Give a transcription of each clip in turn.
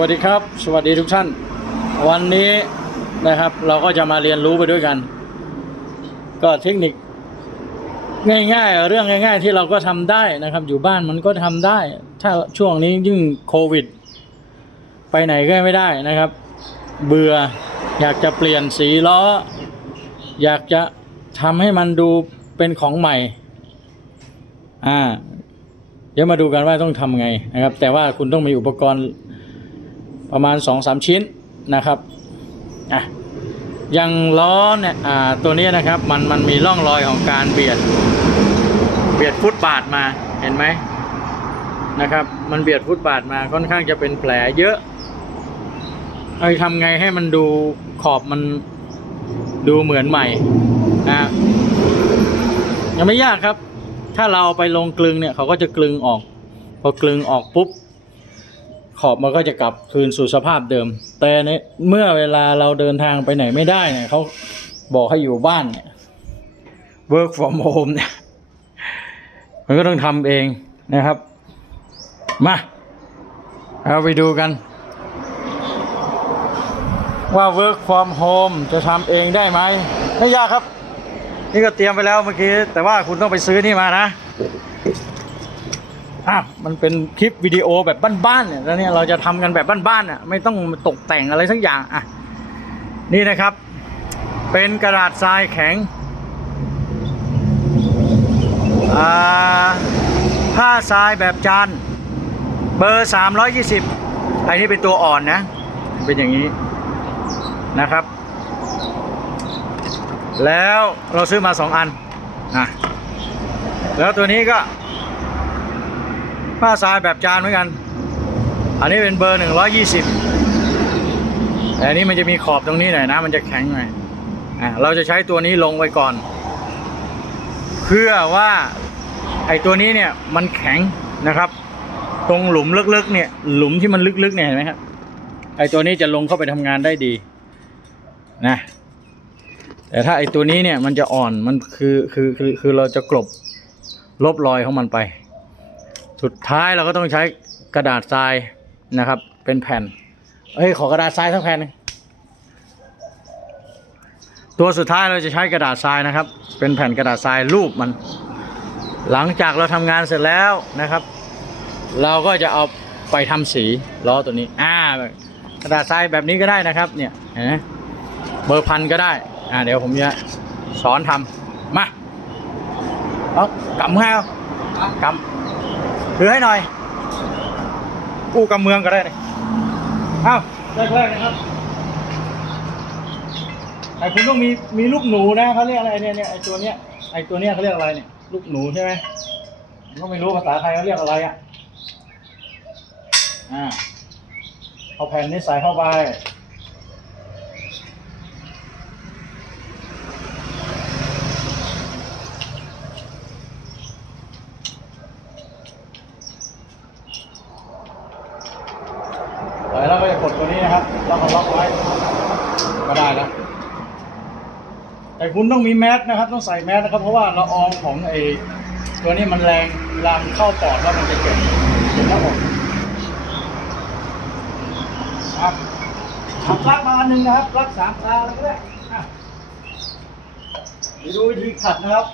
วัสดีครับ สวัสดีทุกท่าน วันนี้นะครับเราก็จะมาเรียนรู้ไปด้วยกัน ก็เทคนิคง่าย ๆ เรื่องง่าย ๆ ที่เราก็ทำได้นะครับ อยู่บ้านมันก็ทำได้ ถ้าช่วงนี้ยิ่งโควิด ไปไหนก็ไม่ได้นะครับ เบื่ออยากจะเปลี่ยนสีล้อ อยากจะทำให้มันดูเป็นของใหม่อ่าเดี๋ยวมาดูกันว่าต้องทำไงนะครับ แต่ว่าคุณต้องมีอุปกรณ์ ประมาณ2อสชิ้นนะครับอะอยังล้อเนี่ยอ่าตัวนี้นะครับมันมันมีร่องรอยของการเบียดเบียดฟุตบาทมาเห็นไหมนะครับมันเบียดฟุตบาทมาค่อนข้างจะเป็นแผลเยอะเอาทำไงให้มันดูขอบมันดูเหมือนใหม่นะยังไม่ยากครับ ถ้าเราเอาไปลงกลึงเนี่ยเขาก็จะกลึงออก พอกลึงออกปุ๊บ อบมันก็จะกลับคืนสู่สภาพเดิม แต่ในเมื่อเวลาเราเดินทางไปไหนไม่ได้เนี่ยเขาบอกให้อยู่บ้านเนี่ย work from home เนี่ย มันก็ต้องทำเองนะครับ มาเราไปดูกัน ว่า work from home จะทำเองได้ไหมไม่ยากครับ นี่ก็เตรียมไปแล้วเมื่อกี้ แต่ว่าคุณต้องไปซื้อนี่มานะ อะมันเป็นคลิปวิดีโอแบบบ้านๆเนี่ยแล้วเนี่ยเราจะทำกันแบบบ้านๆเนี่ยไม่ต้องตกแต่งอะไรสักอย่างอะนี่นะครับ เป็นกระดาษทรายแข็งอ่าผ้าทรายแบบจานเบอร์ 320 อันนี้เป็นตัวอ่อนนะ เป็นอย่างนี้นะครับ แล้วเราซื้อมาสองอันนะแล้วตัวนี้ก็ ผ้าทรายแบบจานเหมือนกัน อันนี้เป็นเบอร์หนึ่งร้อยยี่สิบแต่อันนี้มันจะมีขอบตรงนี้หน่อยนะ มันจะแข็งหน่อยอะเราจะใช้ตัวนี้ลงไว้ก่อน เพื่อว่าไอ้ตัวนี้เนี่ยมันแข็งนะครับ ตรงหลุมลึกๆเนี่ยหลุมที่มันลึกๆเนี่ยเห็นไหมครับไอ้ตัวนี้จะลงเข้าไปทำงานได้ดีนะแต่ถ้าไอตัวนี้เนี่ยมันจะอ่อนมันคือคือคือคือเราจะกลบลบรอยของมันไป สุดท้ายเราก็ต้องใช้กระดาษทรายนะครับ เป็นแผ่นเอ้ยขอกระดาษทรายทั้งแผ่นหนึ่งตัวสุดท้ายเราจะใช้กระดาษทรายนะครับ เป็นแผ่นกระดาษทรายรูปมัน หลังจากเราทำงานเสร็จแล้วนะครับ เราก็จะเอาไปทำสีล้อตัวนี้อ่ากระดาษทรายแบบนี้ก็ได้นะครับ เนี่ยเห็นไหมเบอร์พันก็ได้อ่าเดี๋ยวผมจะสอนทำมาเอากำให้เอากำ ถือให้หน่อยกู้กำเมืองก็ได้เลยเอาแรกๆนะครับไอ้คุณต้องมีมีลูกหนูนะเขาเรียกอะไรเนี่ยเนี่ยไอ้ตัวเนี้ยไอ้ตัวเนี้ยเขาเรียกอะไรเนี่ยลูกหนูใช่ไหมผมก็ไม่รู้ภาษาไทยเขาเรียกอะไรอะอ่าเอาแผ่นนี้ใส่เข้าไป แล้วก็จะกดตัวนี้นะครับแล้วก็ล็อกไว้ ก็ได้แล้ว แต่ คุณต้องมีแมสนะครับ ต้องใส่แมสนะครับ เพราะว่าละอองของไอ้ตัวนี้มันแรงเวลามันเข้าปอดแล้วมันจะเจ็บครับผมครับทำปลั๊กมาอันหนึ่งนะครับปลั๊กสามตาแล้วก็ได้อะเดี๋ยวดูวิธีขัดนะครับ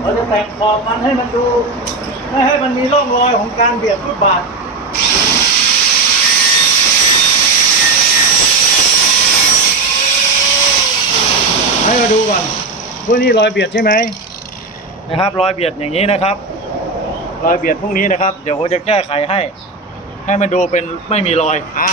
เราจะแตกขอบมันให้มันดู ไม่ให้มันมีร่องรอยของการเบียดฟุตบาท ให้มาดูก่อนพวกนี้รอยเบียดใช่ไหมนะครับ รอยเบียดอย่างนี้นะครับ รอยเบียดพวกนี้นะครับ เดี๋ยวผมจะแก้ไขให้ ให้มันดูเป็นไม่มีรอยอ่า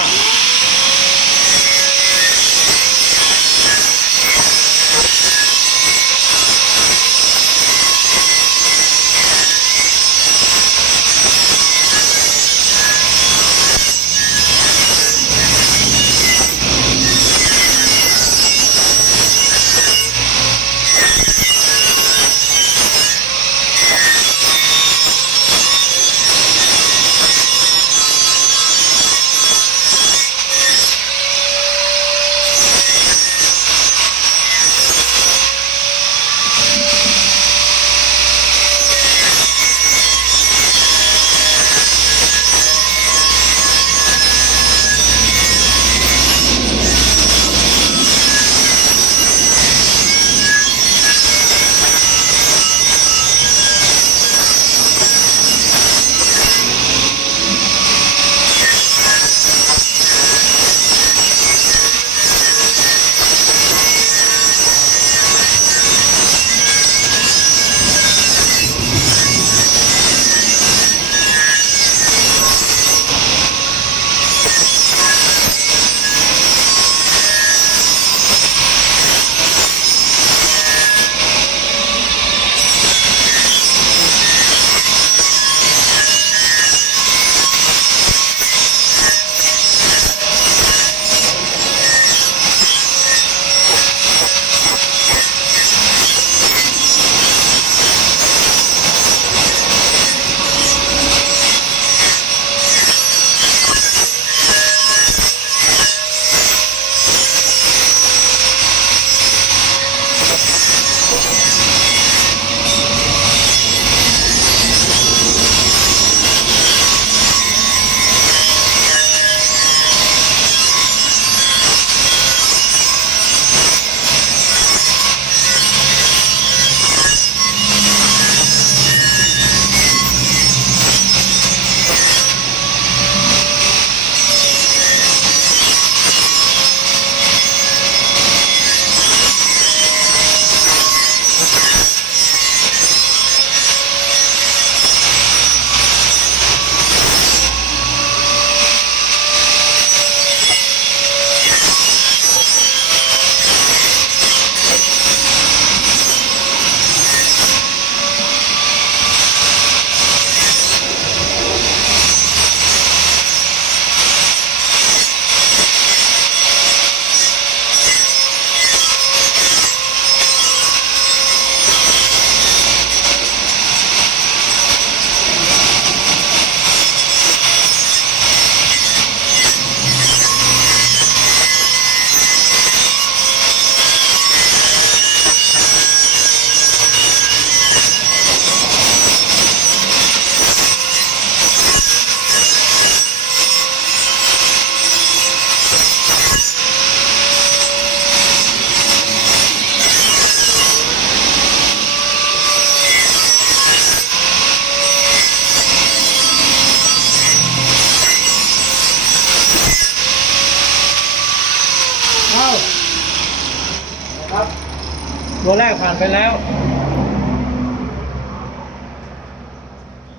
ตัวแรกผ่านไปแล้ว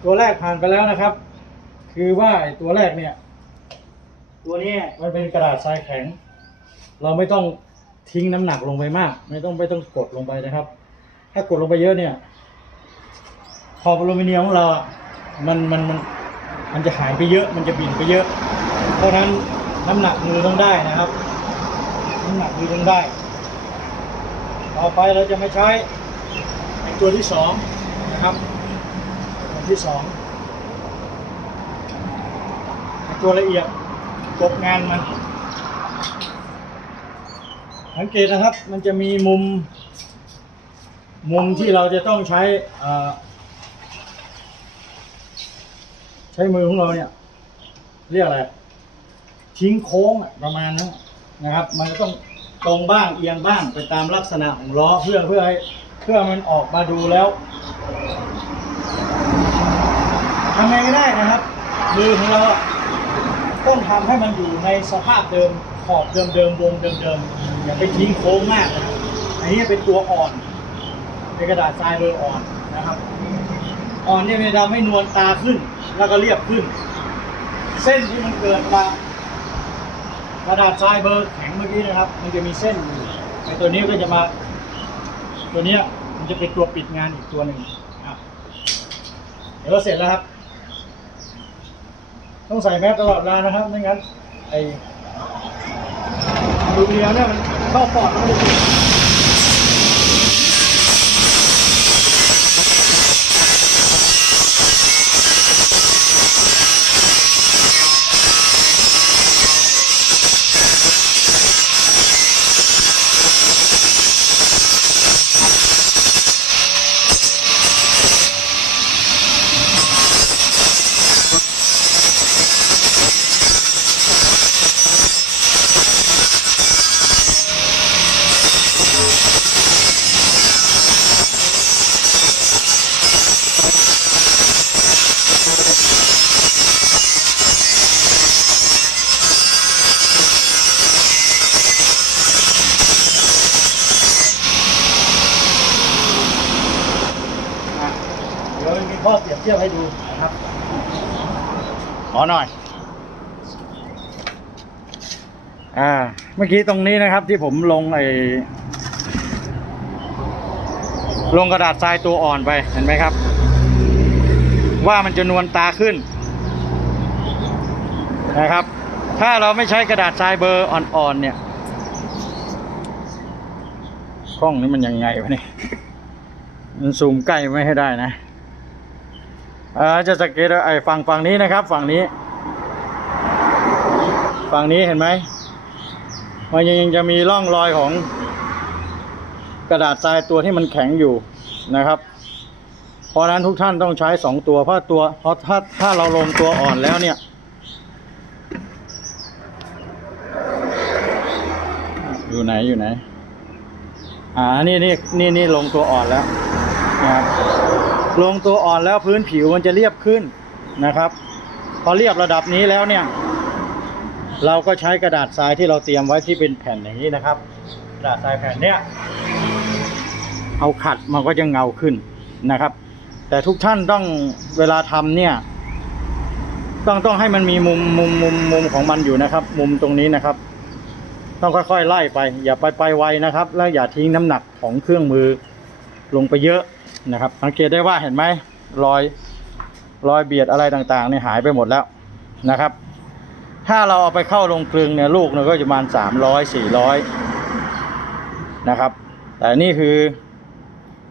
ตัวแรกผ่านไปแล้วนะครับ คือว่าไอ้ตัวแรกเนี่ย ตัวนี้มันเป็นกระดาษทรายแข็ง เราไม่ต้องทิ้งน้ำหนักลงไปมาก ไม่ต้องไม่ต้องกดลงไปนะครับ ถ้ากดลงไปเยอะเนี่ยขอบอลูมิเนียมของเราอะมันมันมันมันจะหายไปเยอะ มันจะบินไปเยอะ เพราะฉะนั้นน้ำหนักมือต้องได้นะครับ น้ำหนักมือต้องได้ ต่อไปเราจะไมาใช้ตัวที่สองนะครับตัวที่สองตัวละเอียดกบงานมันสังเกตนะครับมันจะมีมุม มุมที่เราจะต้องใช้ใช้มือของเราเนี่ย เรียกอะไร ทิ้งโค้งประมาณนั้นนะครับ มันก็ต้อง ตรงบ้างเอียงบ้างไปตามลักษณะของล้อเพื่อเพื่อให้เพื่อมันออกมาดูแล้วทำไงก็ได้นะครับมือของเราต้องทำให้มันอยู่ในสภาพเดิมขอบเดิมเดิมวงเดิมเดิมอย่าไปทิ้งโค้งมากนะอันนี้เป็นตัวอ่อนเป็นกระดาษทรายเบอร์อ่อนนะครับ อ่อนเนี่ยมันจะทำให้นวลตาขึ้นแล้วก็เรียบขึ้น เส้นที่มันเกิดมา ระดาษทรายเบอร์แข็งเมื่อกี้นะครับ มันจะมีเส้นอยู่ไอ้ตัวนี้ก็จะมา ตัวเนี้ยมันจะเป็นตัวปิดงานอีกตัวหนึ่งครับ เดี๋ยวก็เสร็จแล้วครับ ต้องใส่แมสตลอดเวลานะครับไม่งั้นไอ้ดูเรียเนี่ยมันเข้าปอดมันจะ เทียบให้ดูครับขอหน่อย อ่า เมื่อกี้ตรงนี้นะครับที่ผมลงไอ้ลงกระดาษทรายตัวอ่อนไปเห็นไหมครับ ว่ามันจะนวลตาขึ้นนะครับ ถ้าเราไม่ใช้กระดาษทรายเบอร์อ่อนๆเนี่ยกล้องนี้มันยังไงวะเนี่ยมันซูมใกล้ไม่ให้ได้นะ จะสังเกตว่าไอ้ฝั่งฝั่งนี้นะครับ ฝั่งนี้ ฝั่งนี้เห็นไหมมันยังยังจะมีร่องรอยของกระดาษทรายตัวที่มันแข็งอยู่นะครับ เพราะฉะนั้นทุกท่านต้องใช้สองตัวเพราะตัวเพราะถ้าถ้าเราลงตัวอ่อนแล้วเนี่ย อยู่ไหนอยู่ไหน อ่านี่นี่นี่นี่ลงตัวอ่อนแล้วนะครับ ลงตัวอ่อนแล้วพื้นผิวมันจะเรียบขึ้นนะครับ พอเรียบระดับนี้แล้วเนี่ย เราก็ใช้กระดาษทรายที่เราเตรียมไว้ที่เป็นแผ่นอย่างนี้นะครับ กระดาษทรายแผ่นเนี้ยเอาขัดมันก็จะเงาขึ้นนะครับ แต่ทุกท่านต้องเวลาทำเนี่ยต้องต้องให้มันมีมุมมุมมุมมุมของมันอยู่นะครับ มุมตรงนี้นะครับ ต้องค่อยๆไล่ไป อย่าไปไปไวนะครับ แล้วอย่าทิ้งน้ำหนักของเครื่องมือ ลงไปเยอะนะครับสังเกตได้ว่าเห็นไหมรอยรอยเบียดอะไรต่างๆเนี่ยหายไปหมดแล้วนะครับ ถ้าเราเอาไปเข้าลงกลึงเนี่ยลูกเนี่ยก็จะประมาณสามร้อยสี่ร้อยนะครับ แต่นี่คือ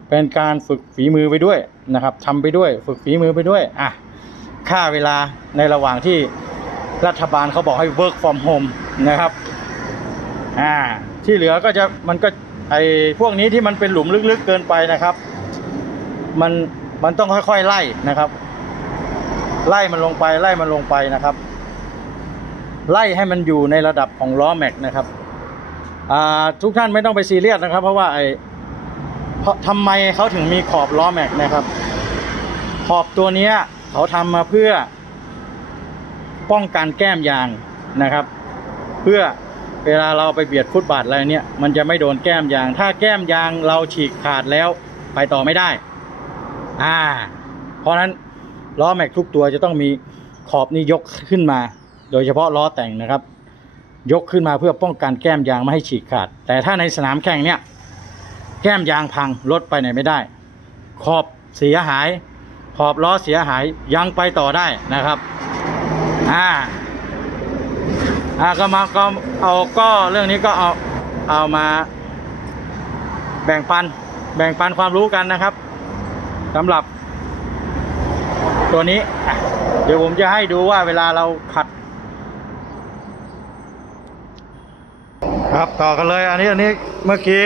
เป็นการฝึกฝีมือไปด้วยนะครับทำไปด้วยฝึกฝีมือไปด้วยอะค่าเวลาในระหว่างที่รัฐบาลเขาบอกให้ work from home นะครับอ่าที่เหลือก็จะมันก็ ไอ้พวกนี้ที่มันเป็นหลุมลึกๆเกินไปนะครับ มันมันต้องค่อยๆไล่นะครับ ไล่มันลงไปไล่มันลงไปนะครับ ไล่ให้มันอยู่ในระดับของล้อแม็กนะครับทุกท่านไม่ต้องไปซีเรียสนะครับ เพราะว่าไอ้เพราะทำไมเขาถึงมีขอบล้อแม็กนะครับ ขอบตัวนี้เขาทำมาเพื่อป้องกันแก้มยางนะครับ เพื่อ เวลาเราไปเบียดฟุตบาทอะไรเนี่ยมันจะไม่โดนแก้มยาง ถ้าแก้มยางเราฉีกขาดแล้วไปต่อไม่ได้ อ่า เพราะนั้นล้อแม็กทุกตัวจะต้องมีขอบนี้ยกขึ้นมา โดยเฉพาะล้อแต่งนะครับ ยกขึ้นมาเพื่อป้องกันแก้มยางไม่ให้ฉีกขาด แต่ถ้าในสนามแข่งเนี่ยแก้มยางพังรถไปไหนไม่ได้ ขอบเสียหาย ขอบล้อเสียหายยังไปต่อได้นะครับ อ่า อ่าก็มาก็เอาก็เรื่องนี้ก็เอาเอามา แบ่งปัน แบ่งปันความรู้กันนะครับสำหรับ ตัวนี้ เดี๋ยวผมจะให้ดูว่าเวลาเราขัด ครับต่อกันเลย อันนี้อันนี้เมื่อกี้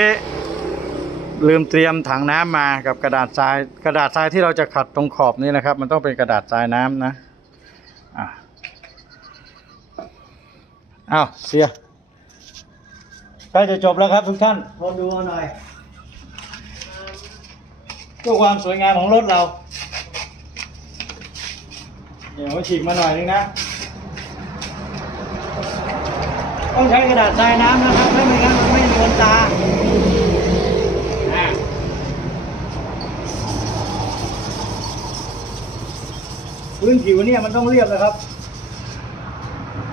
ลืมเตรียมถังน้ำมากับกระดาษทราย กระดาษทรายที่เราจะขัดตรงขอบนี้นะครับ มันต้องเป็นกระดาษทรายน้ำนะ อ้าวเสียใกล้จะจบแล้วครับทุกท่านพอดูหน่อยเพื่อความสวยงามของรถเราเดี๋ยวฉีกมาหน่อยนึงนะ ต้องใช้กระดาษทรายน้ำนะครับไม่งั้นมันไม่โดนตาอะพื้นผิวเนี่ยมันต้องเรียบนะครับ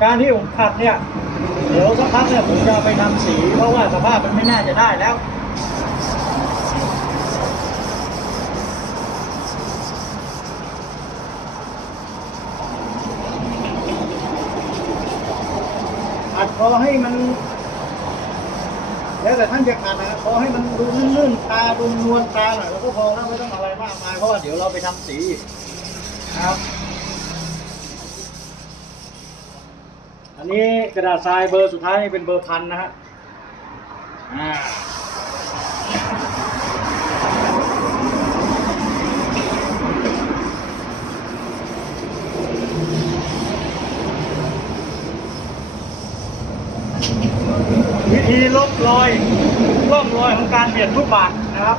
การที่ผมขัดเนี่ยเดี๋ยวสักพักเนี่ยผมจะไปทำสี เพราะว่าสภาพมันไม่น่าจะได้แล้วอัดพอให้มัน แล้วแต่ท่านจะขัดนะพอให้มันดูลื่นๆตาดูนวลตาหน่อยแล้วก็พอแล้วไม่ต้องอะไรมากมายเพราะว่าเดี๋ยวเราไปทำสีอีกนะครับ นี้กระดาษทรายเบอร์สุดท้ายนี่เป็นเบอร์พันนะฮะอ่าวิธีลบรอยร่องรอยของการเบียดทุกบาทนะครับ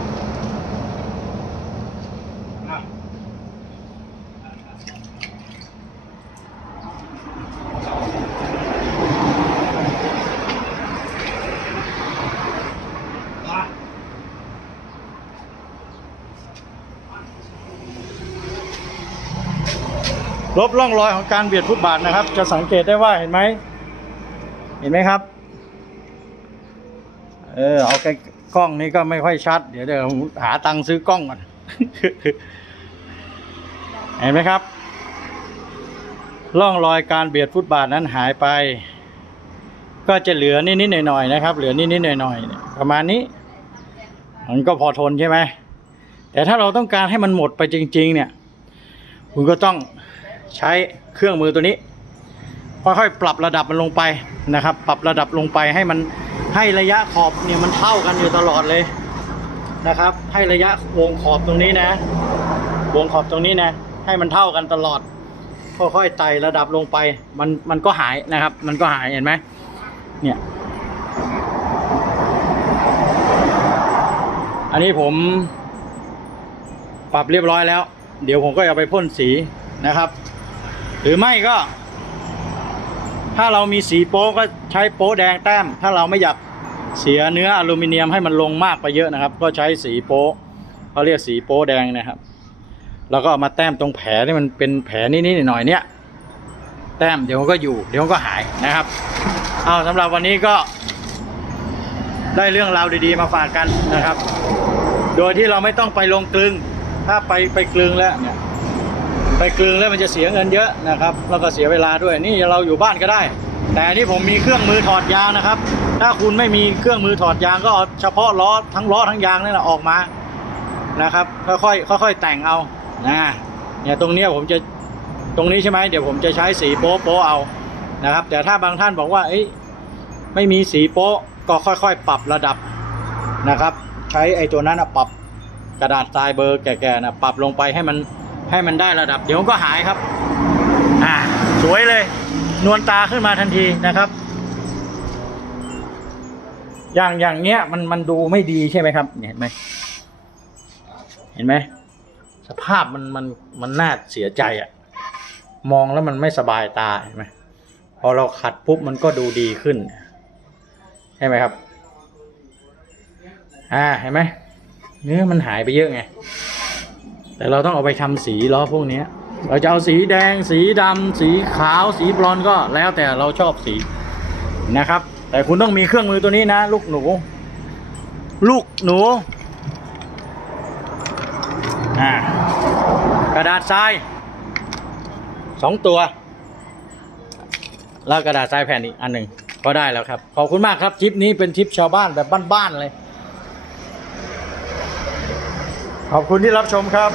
บร่องรอยของการเบียดฟุตบาทนะครับ จะสังเกตได้ว่าเห็นไหม เห็นไหมครับ เออเอาใกล้กล้องนี้ก็ไม่ค่อยชัด เดี๋ยวเดี๋ยวหาตังค์ซื้อกล้องก่อน เห็นไหมครับ ร่องรอยการเบียดฟุตบาทนั้นหายไป ก็จะเหลือนิดๆหน่อยๆนะครับ เหลือนิดๆหน่อยๆเนี่ยประมาณนี้ มันก็พอทนใช่ไหมแต่ถ้าเราต้องการให้มันหมดไปจริง ๆ เนี่ย คุณก็ต้อง ใช้เครื่องมือตัวนี้ ค่อยๆปรับระดับมันลงไปนะครับ ปรับระดับลงไปให้มันให้ระยะขอบเนี่ยมันเท่ากันอยู่ตลอดเลยนะครับ ให้ระยะวงขอบตรงนี้นะ วงขอบตรงนี้นะ ให้มันเท่ากันตลอด ค่อยๆไต่ระดับลงไป มันมันก็หายนะครับ มันก็หายเห็นไหมเนี่ยอันนี้ผมปรับเรียบร้อยแล้ว เดี๋ยวผมก็เอาไปพ่นสีนะครับ หรือไม่ก็ ถ้าเรามีสีโป๊ก็ใช้โป๊แดงแต้ม ถ้าเราไม่อยากเสียเนื้ออลูมิเนียมให้มันลงมากไปเยอะนะครับ ก็ใช้สีโป๊เขาเรียกสีโป๊แดงนะครับ แล้วก็มาแต้มตรงแผลที่มันเป็นแผลนิดๆหน่อยๆเนี่ยแต้มเดี๋ยวก็อยู่เดี๋ยวก็หายนะครับ เอาสำหรับวันนี้ก็ ได้เรื่องราวดีๆมาฝากกันนะครับ โดยที่เราไม่ต้องไปลงกลึง ถ้าไปไปกลึงแล้วเนี่ย ไปกลึงแล้วมันจะเสียเงินเยอะนะครับแล้วก็เสียเวลาด้วยนี่เราอยู่บ้านก็ได้ แต่นี่ผมมีเครื่องมือถอดยางนะครับ ถ้าคุณไม่มีเครื่องมือถอดยางก็เอาเฉพาะล้อทั้งล้อทั้งยางนี่แหละออกมานะครับ ค่อยๆค่อยๆแต่งเอานะเนี่ยตรงนี้ผมจะตรงนี้ใช่ไหมเดี๋ยวผมจะใช้สีโป๊ะโป๊ะเอานะครับ แต่ถ้าบางท่านบอกว่าเอ้ยไม่มีสีโป๊ะก็ค่อยๆ ปรับระดับนะครับ ใช้ไอ้ตัวนั้นนะปรับกระดาษทรายเบอร์แก่ๆนะปรับลงไปให้มัน ให้มันได้ระดับ เดี๋ยวก็หายครับ อ่า สวยเลย นวลตาขึ้นมาทันทีนะครับ อย่างอย่างเนี้ยมันมันดูไม่ดีใช่ไหมครับเนี่ยเห็นไหมเห็นไหมสภาพมันมันมันน่าเสียใจอะ มองแล้วมันไม่สบายตาเห็นไหมพอเราขัดปุ๊บมันก็ดูดีขึ้นใช่ไหมครับ อ่าเห็นไหมเนื้อมันหายไปเยอะไง แต่เราต้องเอาไปทำสีล้อพวกนี้เราจะเอาสีแดง สีดำสีขาว สีบลอนก็แล้วแต่เราชอบสีนะครับ แต่คุณต้องมีเครื่องมือตัวนี้นะ ลูกหนู ลูกหนูกระดาษทรายสองตัว แล้วกระดาษทรายแผ่นอีกอันหนึ่งก็ได้แล้วครับ ขอบคุณมากครับทริปนี้เป็นทริปชาวบ้านแบบบ้านๆเลย ขอบคุณที่รับชมครับ